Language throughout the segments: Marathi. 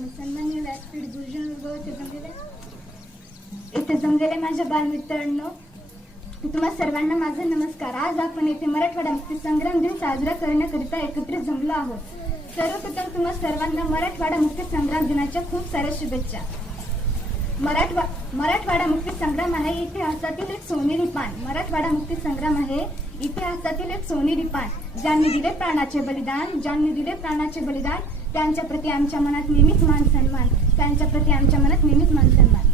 आणि सन्माननीय व्यासपीठ गुरुजन वर्ग येथे जमलेले माझ्या बालमित्रांनो, तुम्हा सर्वांना माझा नमस्कार. आज आपण येथे मराठवाडा मुक्ती संग्राम दिन साजरा करण्याकरिता एकत्रित जमलो आहोत. सर्वप्रथम तुम्हा सर्वांना मराठवाडा मुक्ती संग्राम दिनाच्या खूप साऱ्या शुभेच्छा. मराठवाडा मुक्ती संग्राम आहे इतिहासातील एक सोनेरी पान. मराठवाडा मुक्ती संग्राम आहे इतिहासातील एक सोनेरी पान. ज्यांनी दिले प्राणाचे बलिदान, त्यांच्या प्रती आमच्या मनात नेहमीच मान सन्मान.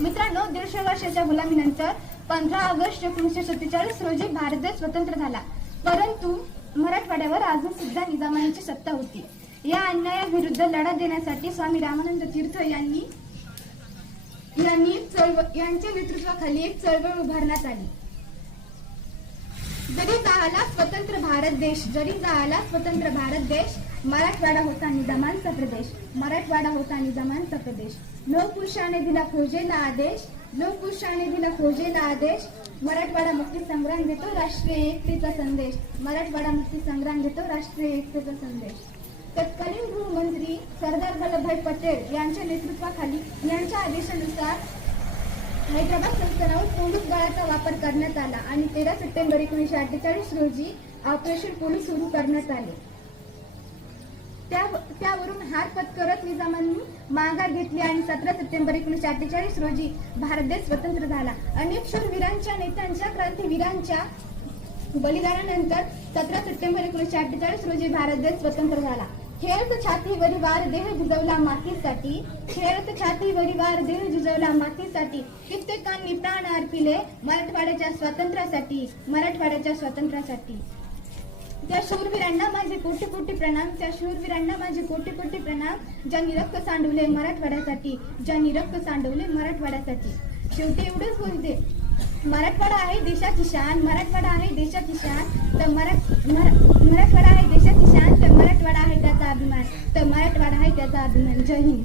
मित्रांनो, 150 वर्षाच्या गुलामीनंतर 15 ऑगस्ट 1947 रोजी भारत देश स्वतंत्र झाला. परंतु मराठवाड्यावर अजून सुद्धा निजामाची सत्ता होती. या अन्यायाविरुद्ध लढा देण्यासाठी स्वामी रामानंद तीर्थ यांच्या नेतृत्वाखाली एक चळवळ उभारण्यात आली. जरी झाला स्वतंत्र भारत देश, मराठवाडा होता निजामांचा प्रदेश. लोहपुरुषाने दिला फौजेला आदेश. मराठवाडा मुक्ती संग्राम देतो राष्ट्रीय एकतेचा संदेश. तत्कालीन गृहमंत्री सरदार वल्लभभाई पटेल यांच्या नेतृत्वाखाली यांच्या आदेशानुसार हैदराबाद संस्थानावर पोलीस बळाचा वापर करण्यात आला आणि 13 सप्टेंबर 1948 रोजी ऑपरेशन पोलीस सुरू करण्यात आले. त्यावरून हार पत्करत निजामांनी माघार घेतली आणि 17 सप्टेंबर 1948 रोजी भारत देश स्वतंत्र झाला. अनेक शूरवीरांच्या नेत्यांच्या क्रांतीवीरांच्या बलिदानानंतर 17 सप्टेंबर 1948 रोजी भारत देश स्वतंत्र झाला. खेळत छातीवरी वार देह झिजवला मातीसाठी. कित्येकांनी प्राण अर्पिले मराठवाड्याच्या स्वातंत्र्यासाठी. त्या शूरवीरांना माझे कोटी कोटी प्रणाम. ज्यांनी रक्त सांडवले मराठवाड्यासाठी. शेवटी एवढंच बोलते, मराठवाडा आहे देशाची शान. मराठवाडा आहे देशाची शान, तर मराठवाडा आहे त्याचा अभिमान. जय हिंद.